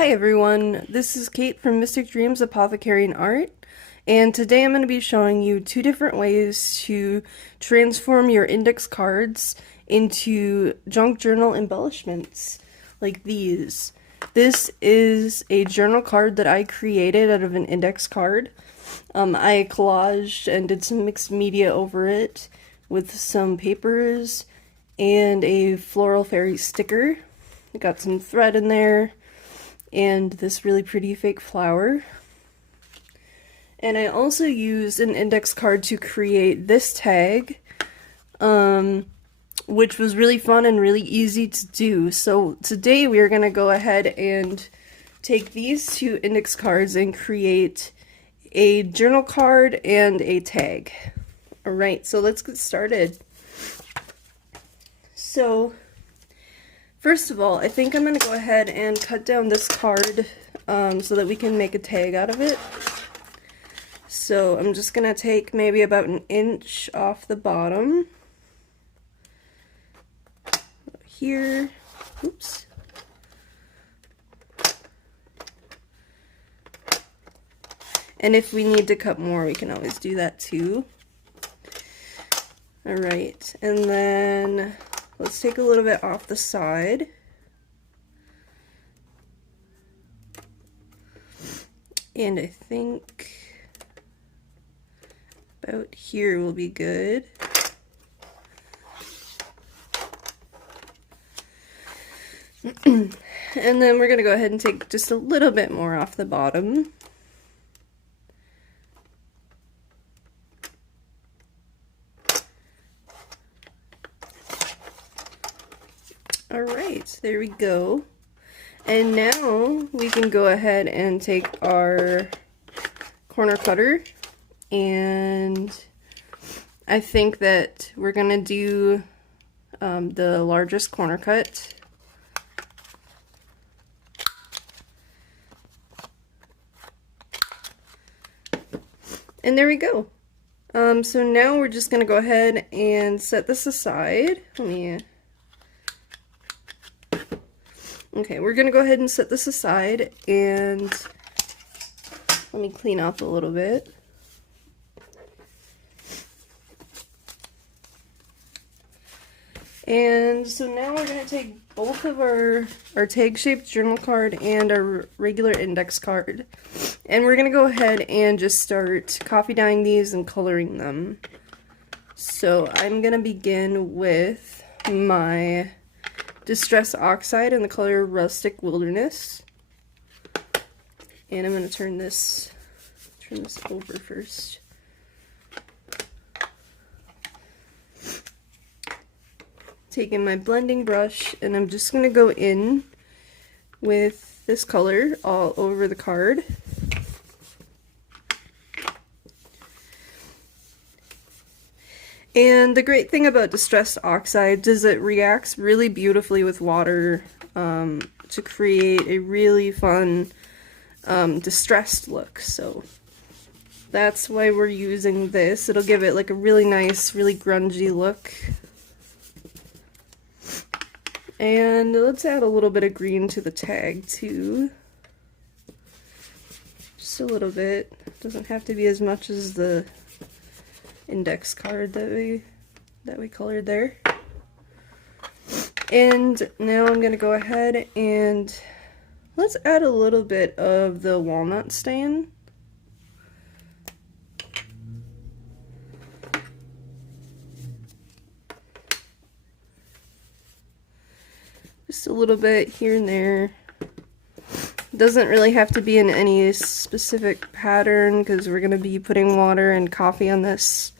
Hi everyone, this is Kate from Mystic Dreams Apothecary and Art, and today I'm going to be showing you two different ways to transform your index cards into junk journal embellishments, like these. This is a journal card that I created out of an index card. I collaged and did some mixed media over it with some papers and a floral fairy sticker. I got some thread in there and this really pretty fake flower. And I also used an index card to create this tag, which was really fun and really easy to do. So today we are going to go ahead and take these two index cards and create a journal card and a tag. Alright, so let's get started. So first of all, I think I'm going to go ahead and cut down this card so that we can make a tag out of it. So I'm just going to take maybe about an inch off the bottom. Here. Oops. And if we need to cut more, we can always do that too. Alright, and then let's take a little bit off the side. And I think about here will be good. And then we're going to go ahead and take just a little bit more off the bottom. Alright, there we go. And now we can go ahead and take our corner cutter, and I think that we're going to do the largest corner cut. And there we go. So now we're just going to go ahead and set this aside. Okay, we're going to go ahead and set this aside, and let me clean up a little bit. And so now we're going to take both of our tag-shaped journal card and our regular index card, and we're going to go ahead and just start coffee dyeing these and coloring them. So I'm going to begin with my Distress Oxide in the color Rustic Wilderness. And I'm going to turn this over first. Taking my blending brush, and I'm just going to go in with this color all over the card. And the great thing about Distressed Oxide is it reacts really beautifully with water to create a really fun distressed look. So that's why we're using this. It'll give it like a really nice, really grungy look. And let's add a little bit of green to the tag too. Just a little bit. Doesn't have to be as much as the index card that we colored there. And now I'm going to go ahead and let's add a little bit of the walnut stain. Just a little bit here and there. Doesn't really have to be in any specific pattern because we're going to be putting water and coffee on this.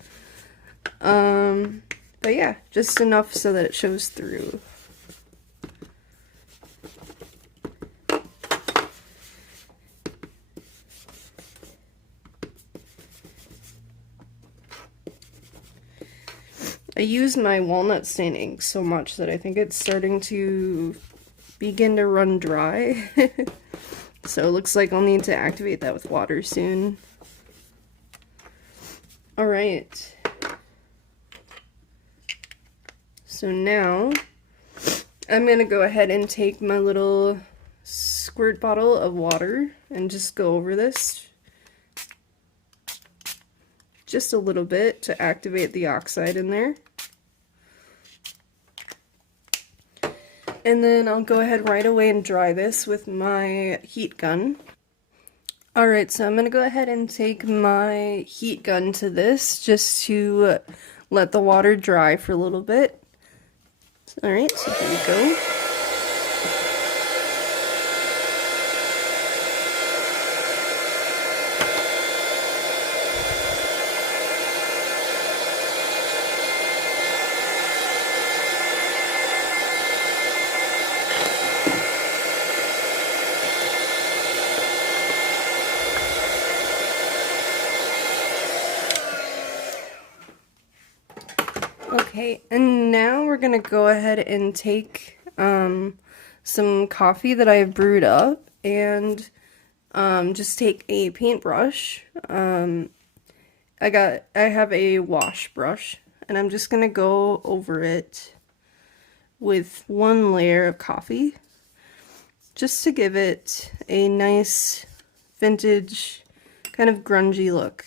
But yeah, just enough so that it shows through. I use my walnut stain ink so much that I think it's starting to begin to run dry. So it looks like I'll need to activate that with water soon. Alright. So now I'm going to go ahead and take my little squirt bottle of water and just go over this just a little bit to activate the oxide in there. And then I'll go ahead right away and dry this with my heat gun. Alright, so I'm going to go ahead and take my heat gun to this just to let the water dry for a little bit. Alright, so here we go. Okay, and now we're gonna go ahead and take some coffee that I brewed up and just take a paintbrush. I have a wash brush, and I'm just gonna go over it with one layer of coffee just to give it a nice vintage kind of grungy look.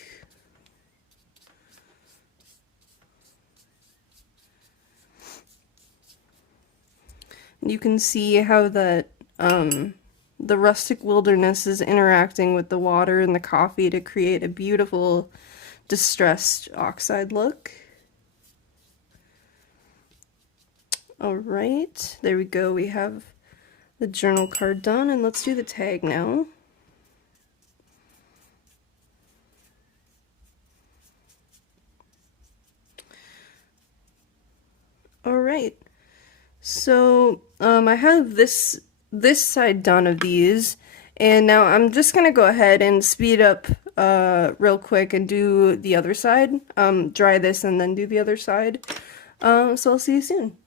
You can see how that the rustic wilderness is interacting with the water and the coffee to create a beautiful distressed oxide look. Alright, there we go. We have the journal card done, and let's do the tag now. Alright. So, I have this side done of these, and now I'm just gonna go ahead and speed up real quick and do the other side. Dry this and then do the other side. So I'll see you soon.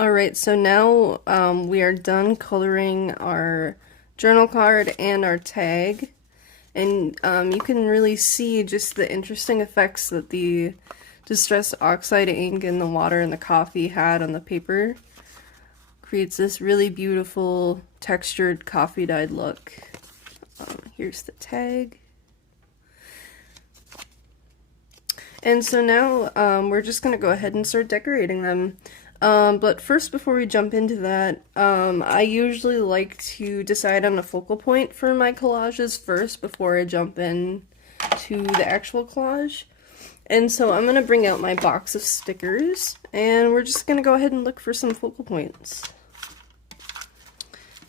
Alright, so now we are done coloring our journal card and our tag, and you can really see just the interesting effects that the distressed oxide ink and the water and the coffee had on the paper. Creates this really beautiful textured coffee dyed look. Here's the tag. And so now we're just going to go ahead and start decorating them. But first, before we jump into that, I usually like to decide on a focal point for my collages first before I jump in to the actual collage. And so I'm going to bring out my box of stickers, and we're just going to go ahead and look for some focal points.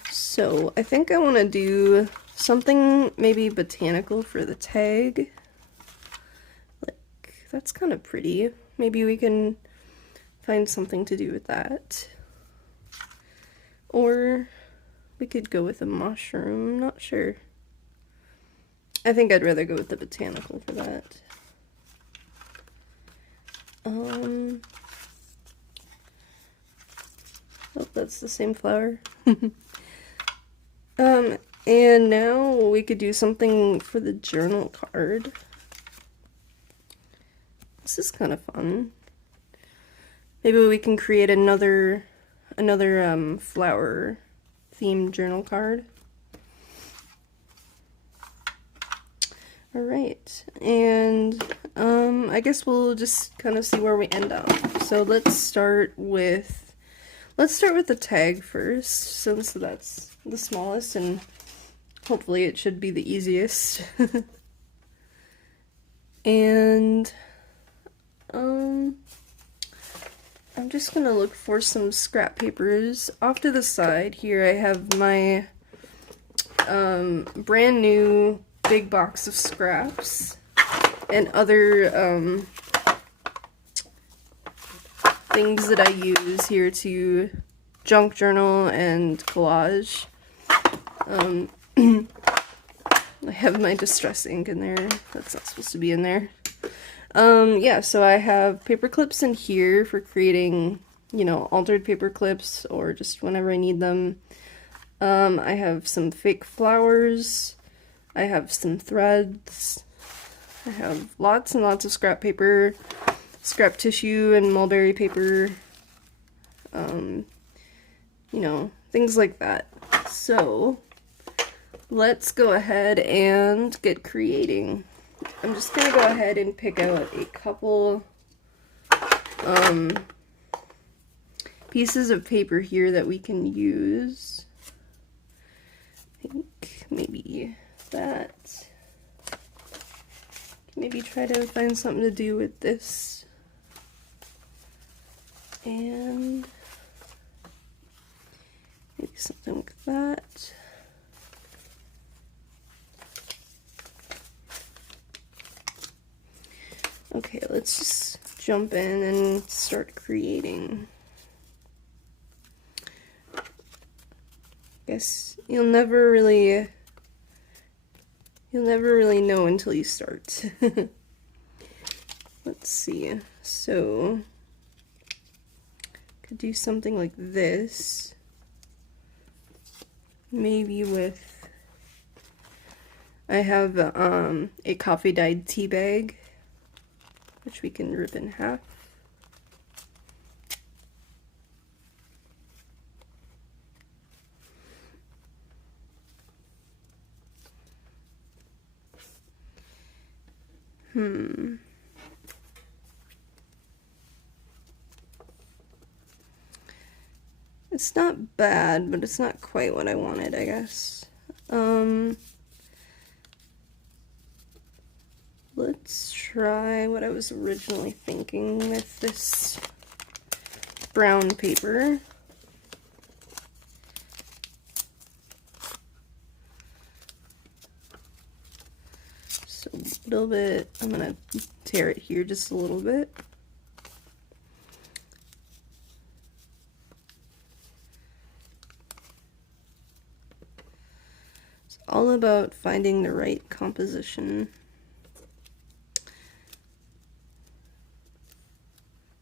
So I think I want to do something maybe botanical for the tag. Like, that's kind of pretty. Maybe we can find something to do with that. Or we could go with a mushroom, not sure. I think I'd rather go with the botanical for that. Oh, that's the same flower. And now we could do something for the journal card. This is kind of fun. Maybe we can create another flower themed journal card. Alright, and I guess we'll just kind of see where we end up. So let's start with the tag first, since that's the smallest and hopefully it should be the easiest. And I'm just gonna look for some scrap papers. Off to the side here I have my brand new big box of scraps and other things that I use here to junk journal and collage. I have my distress ink in there. That's not supposed to be in there. Yeah, so I have paper clips in here for creating, you know, altered paper clips or just whenever I need them. I have some fake flowers. I have some threads. I have lots and lots of scrap paper, scrap tissue, and mulberry paper. You know, things like that. So, let's go ahead and get creating. I'm just gonna go ahead and pick out a couple pieces of paper here that we can use. I think maybe that. Maybe try to find something to do with this. And maybe something like that. Okay, let's just jump in and start creating. Guess you'll never really know until you start. Let's see. So could do something like this. Maybe with I have a coffee dyed tea bag, which we can rip in half. It's not bad, but it's not quite what I wanted, I guess. Let's try what I was originally thinking with this brown paper. So a little bit, I'm gonna tear it here just a little bit. It's all about finding the right composition.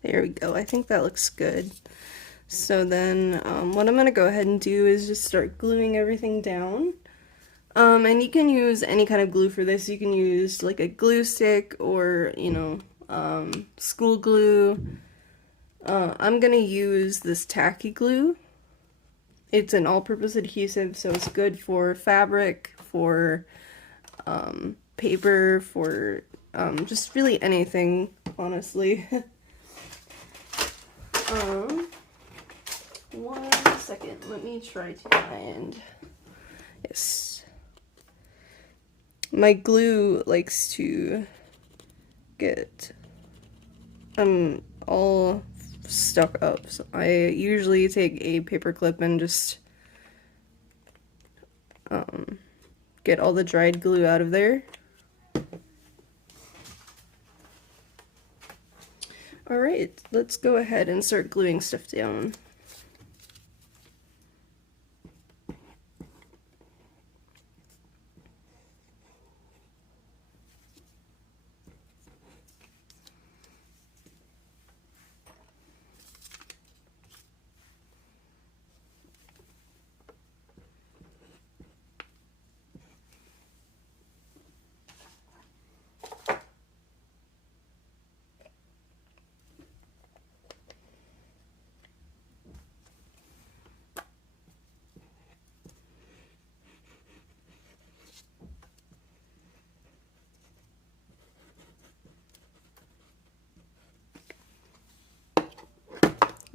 There we go. I think that looks good. So then what I'm going to go ahead and do is just start gluing everything down. And you can use any kind of glue for this. You can use like a glue stick or, you know, school glue. I'm going to use this Tacky glue. It's an all-purpose adhesive, so it's good for fabric, for paper, for just really anything, honestly. 1 second, let me try to find. Yes. My glue likes to get all stuck up, so I usually take a paper clip and just get all the dried glue out of there. Alright, let's go ahead and start gluing stuff down.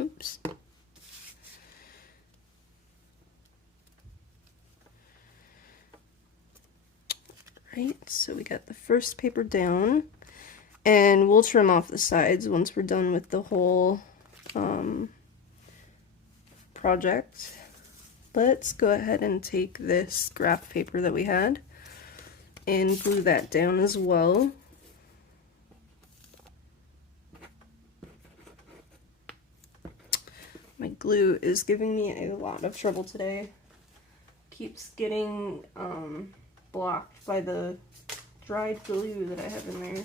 Oops. Right, so we got the first paper down, and we'll trim off the sides once we're done with the whole project. Let's go ahead and take this graph paper that we had and glue that down as well. My glue is giving me a lot of trouble today. Keeps getting blocked by the dried glue that I have in there.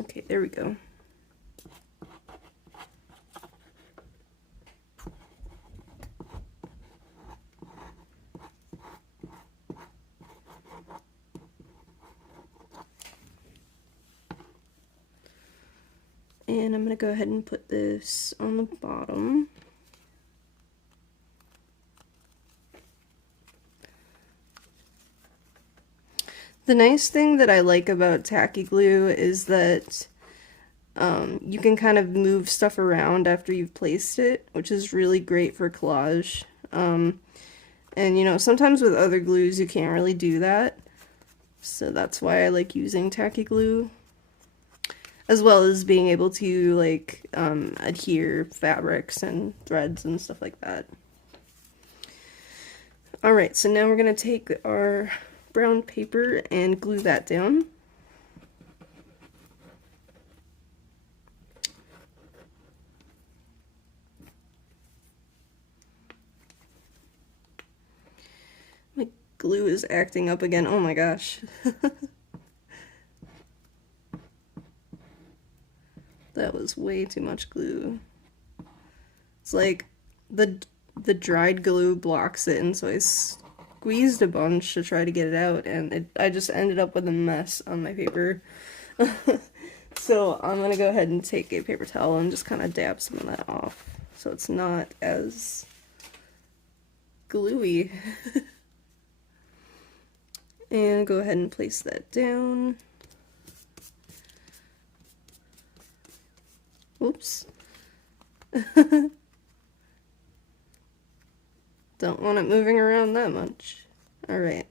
Okay, there we go. And I'm going to go ahead and put this on the bottom. The nice thing that I like about tacky glue is that you can kind of move stuff around after you've placed it, which is really great for collage. And you know, sometimes with other glues you can't really do that. So that's why I like using tacky glue. As well as being able to like adhere fabrics and threads and stuff like that. Alright, so now we're going to take our brown paper and glue that down. My glue is acting up again, oh my gosh. That was way too much glue. It's like the dried glue blocks it, and so I squeezed a bunch to try to get it out, and I just ended up with a mess on my paper. So I'm gonna go ahead and take a paper towel and just kind of dab some of that off so it's not as gluey. And go ahead and place that down. Oops. Don't want it moving around that much. Alright.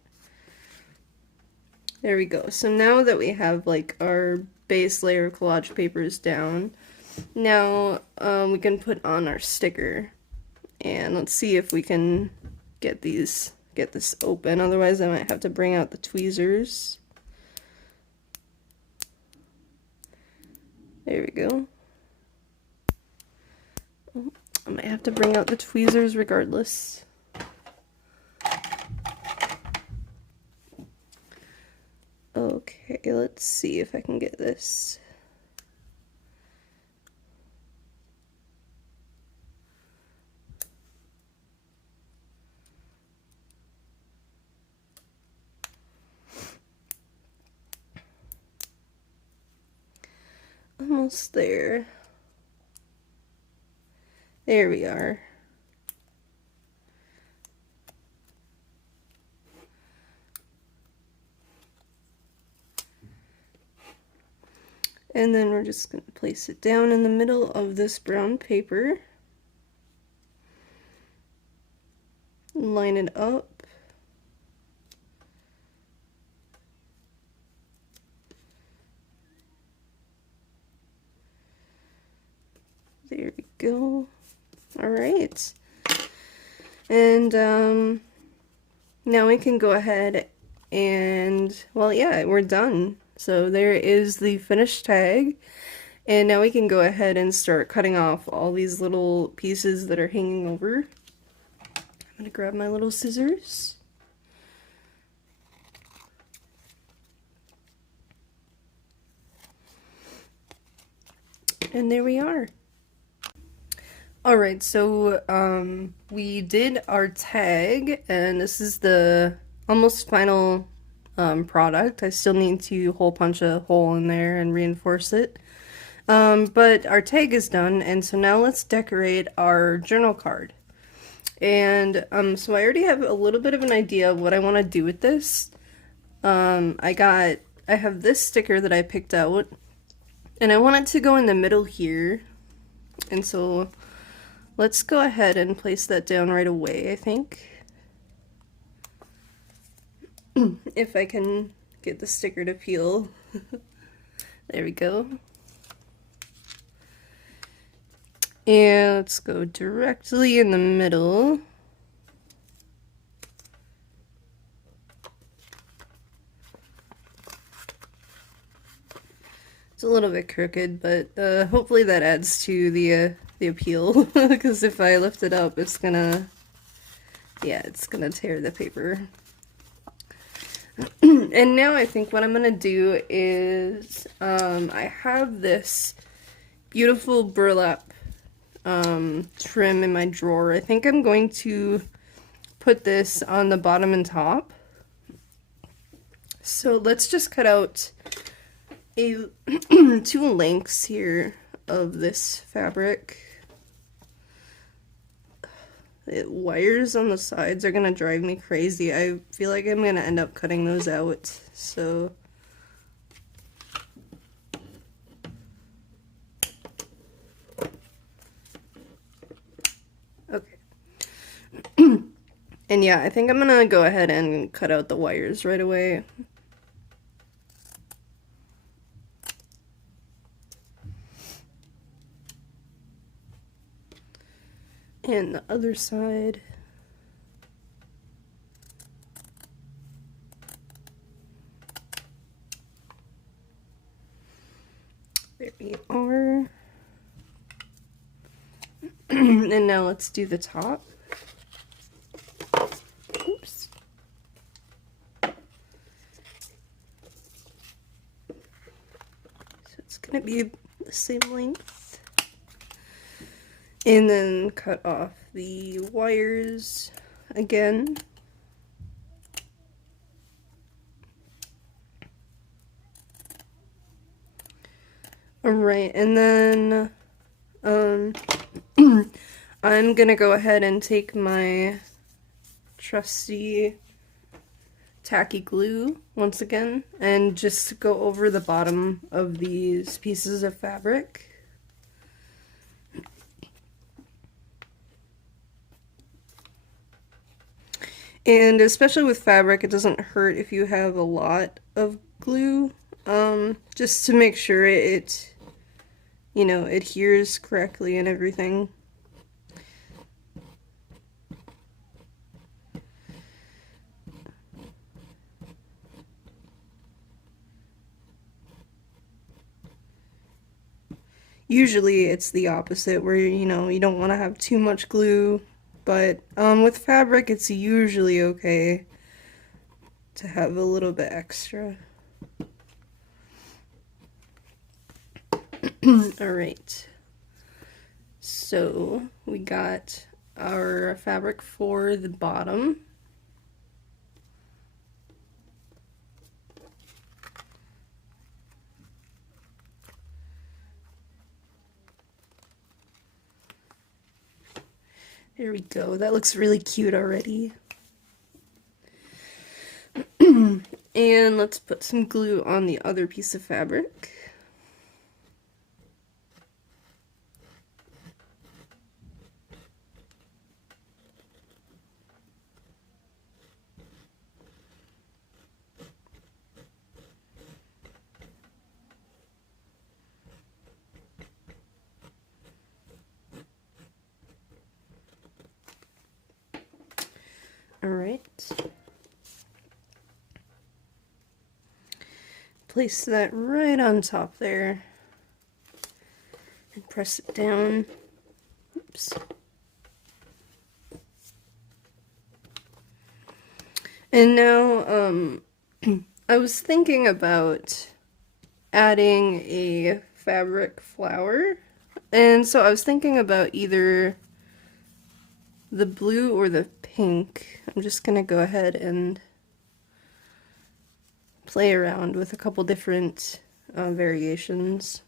There we go. So now that we have like our base layer of collage papers down, now we can put on our sticker. And let's see if we can get this open. Otherwise I might have to bring out the tweezers. There we go. I might have to bring out the tweezers regardless. Okay, let's see if I can get this. Almost there. There we are. And then we're just going to place it down in the middle of this brown paper. Line it up. There we go. All right. And now we can go ahead and, well, yeah, we're done. So there is the finished tag. And now we can go ahead and start cutting off all these little pieces that are hanging over. I'm going to grab my little scissors. And there we are. Alright, so we did our tag, and this is the almost final product. I still need to hole punch a hole in there and reinforce it. But our tag is done, and so now let's decorate our journal card. And so I already have a little bit of an idea of what I want to do with this. I have this sticker that I picked out, and I want it to go in the middle here. And so let's go ahead and place that down right away, I think. If I can get the sticker to peel. There we go. And let's go directly in the middle. It's a little bit crooked, but hopefully that adds to the appeal, because if I lift it up, it's gonna tear the paper. And now I think what I'm gonna do is, I have this beautiful burlap trim in my drawer. I think I'm going to put this on the bottom and top. So let's just cut out two lengths here of this fabric. The wires on the sides are gonna drive me crazy. I feel like I'm gonna end up cutting those out, so okay. And yeah, I think I'm gonna go ahead and cut out the wires right away. And the other side. There we are. And now let's do the top. Oops. So it's gonna be the same length. And then cut off the wires again. Alright, and then I'm gonna go ahead and take my trusty tacky glue once again and just go over the bottom of these pieces of fabric. And especially with fabric, it doesn't hurt if you have a lot of glue, just to make sure it, adheres correctly and everything. Usually it's the opposite, where, you don't want to have too much glue. But with fabric, it's usually okay to have a little bit extra. Alright, so we got our fabric for the bottom. There we go. That looks really cute already. And let's put some glue on the other piece of fabric. All right. Place that right on top there and press it down. Oops. And now, I was thinking about adding a fabric flower, and so I was thinking about either the blue or the pink. I'm just gonna go ahead and play around with a couple different variations.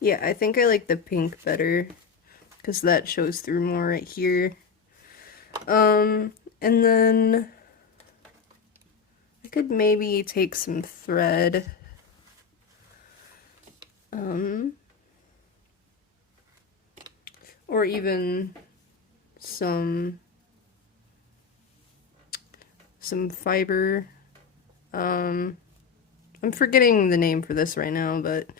Yeah, I think I like the pink better because that shows through more right here. And then I could maybe take some thread. Or even some fiber. I'm forgetting the name for this right now, but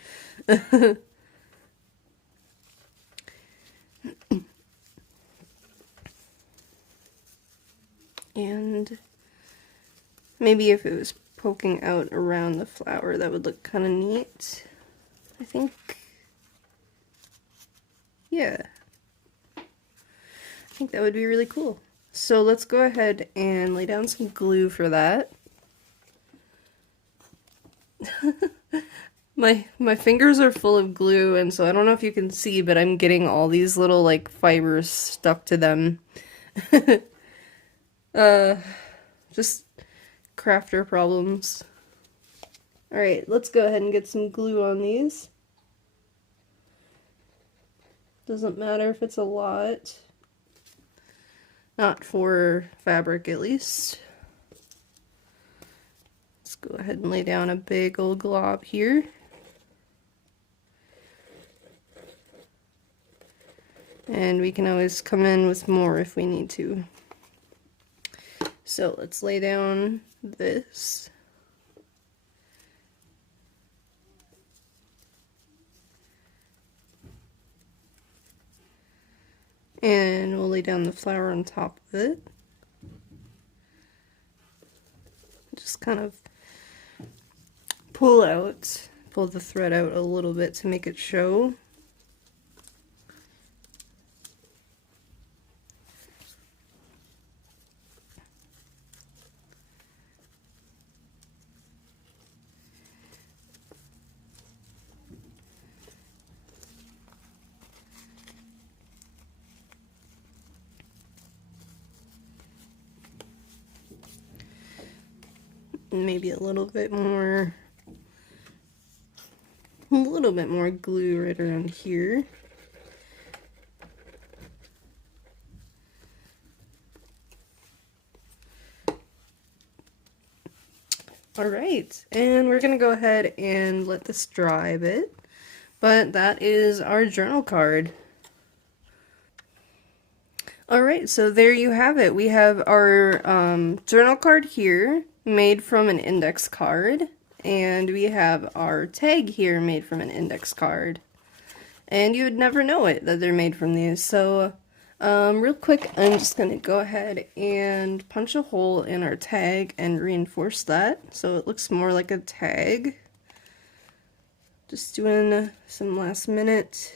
and maybe if it was poking out around the flower, that would look kind of neat. I think, yeah, I think that would be really cool. So let's go ahead and lay down some glue for that. My fingers are full of glue, and so I don't know if you can see, but I'm getting all these little like fibers stuck to them. Just crafter problems. Alright, let's go ahead and get some glue on these. Doesn't matter if it's a lot. Not for fabric, at least. Let's go ahead and lay down a big old glob here. And we can always come in with more if we need to. So let's lay down this. And we'll lay down the flower on top of it. Just kind of pull the thread out a little bit to make it show. Maybe a little bit more glue right around here. Alright, and we're gonna go ahead and let this dry a bit, but that is our journal card. Alright, so there you have it. We have our journal card here, made from an index card, and we have our tag here made from an index card. And you would never know it that they're made from these. So real quick, I'm just going to go ahead and punch a hole in our tag and reinforce that so it looks more like a tag. Just doing some last minute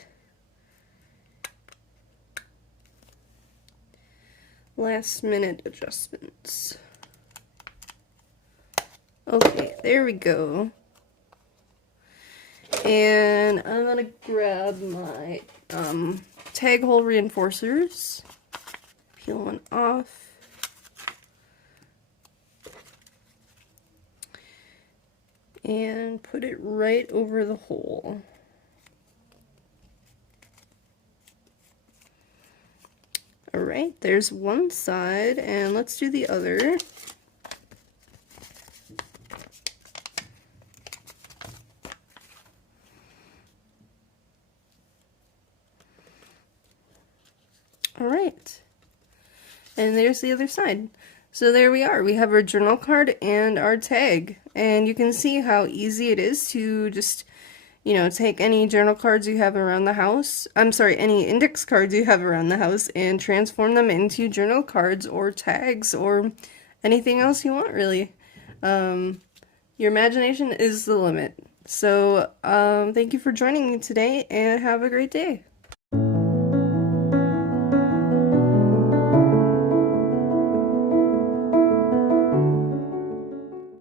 adjustments. Okay, there we go. And I'm gonna grab my tag hole reinforcers, peel one off, and put it right over the hole. Alright, there's one side, and let's do the other. Alright, and there's the other side. So there we are. We have our journal card and our tag. And you can see how easy it is to just, you know, take any journal cards you have around the house. I'm sorry, any index cards you have around the house and transform them into journal cards or tags or anything else you want, really. Your imagination is the limit. So, thank you for joining me today and have a great day.